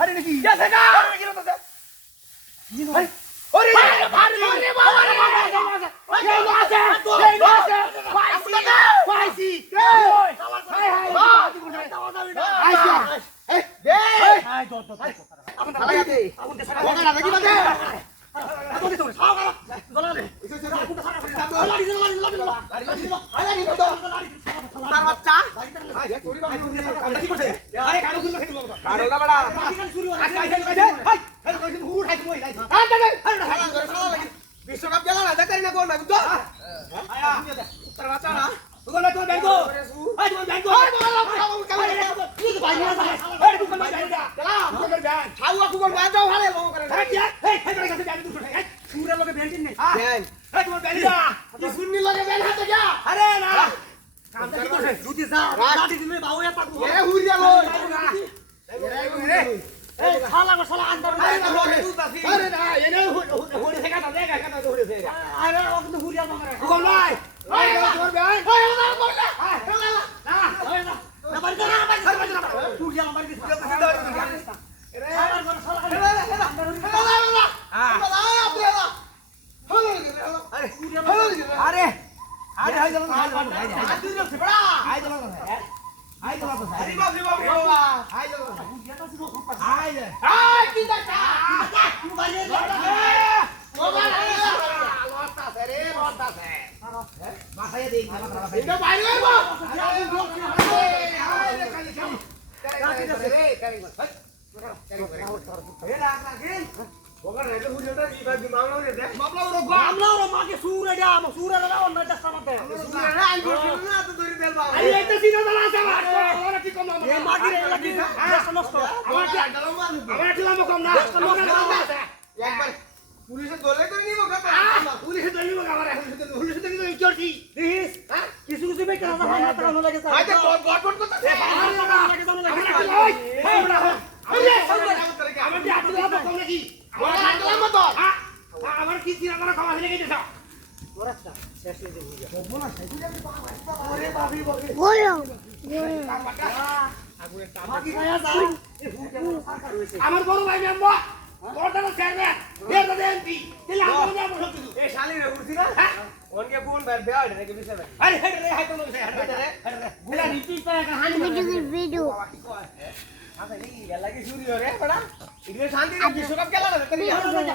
আরে নাকি গেছে গা আরে নাকি রতো ওরে আরে বাবা রে এই আছে পাইছি হাই হাই আইসা এই দে হাই দর আপন লাগা দে আপন দে সারা লাগা লাগি বাদে আপন দে তো সারা লাগা দে তার বাচ্চা আরে তোরি বাবা আমরা কি করছে আরে কারো গুলো খেতে বলবা কারো না বড়া আজকে আইছে কইছে হাই হেল কইছে হুড় হাই মই নাই আ দে হালা করে সারা লাগি বিশ্বকাপ গেল না দেখতারি না কোন না বুঝছো আয়া তার বাচ্চা না তুই না তুই ব্যাংকো আই তুই ব্যাংকো আই বাবা কালে তুই তো বাইরে না আই তুই কোন বাইরে যা চলা তোর ব্যাংক ছাউয়া কুগল ব্যাংক যাও হালে লোক করে এই করে কাছে যাবি তুই এই সুরে লগে ব্যাংক নেই ব্যাংক এই তোমার ব্যাংক যা তুই সুন্নি লগে ব্যাংক হাতে যা আরে না কামটা কি করছিস জুতি যা লাঠি দিলে বাউ এত পাকবো এ হুরিয়া লই এই শালা আন্দার আরে না এনে হুরি থেকে না দেখা কেন হুরি থেকে আরে ও কিন্তু হুরিয়া মারে কুগল নাই আরে তোর ব্যাংক ওই না বললা না ওই না না বাড়ি না বাড়ি না তুই যা বাড়ি দিস আরে আরে শালা আরে আরে হাই যাও হাই যাও হাই তুই রছে বড়া হাই যাও হাই যাও আরে বাপ রে বাবা হাই যাও হাই রে হাই কি দাটা তুই বাইরে ও বাবা লস্তা রে লস্তা সে মাথায় দেই এটা বাইরে গো আরে রে খালি খালি রে কারি রে রাখ রাখিন ওগা রে হুজুরটা ই ভাই মামলা রে দে মামলা রে মাকে সুরে দে আম সুরে রে অন্য দস্তা মতে সুরে রে আই বলছিস না তো ধরে দেল বাবা আই একটা সিনা দালা আছে ওরা কি কম এই মাগি রে লাগি সমস্ত আমার টিলাম কম না একবার পুলিশে ধরে তো নিব কথা পুলিশে ধরে নিব আমার পুলিশে ধরে নিব কি দিস হ্যাঁ কিছু কিছু বেটা না হয় না তারা লাগে আই তো গড়গড় করতেছে লাগে জানা লাগে এই বড়া আমার কি আটকে দাও কম নাকি আমার কি দিন আমার খাওয়া হয়ে গেছে ওরাটা শেষ হয়ে যাবে বলবো না শেষ হয়ে যাবে ওরে বাপি বাপি বলো আমার বড় ভাই মেম্বার ওটা না স্যার না দে দে এমপি দিলা আমি যাব শুধু এ শালি রে উঠছি না ওনকে কোন বের বেয়া রে কে বিছে আরে হেড রে হাই তো বলছে হেড রে গুলা নীতি পায় হানি ভিডিও আচ্ছা এই লাগি শুরু রে বড়া ইরে শান্তি রে বিশ্বকাপ খেলা না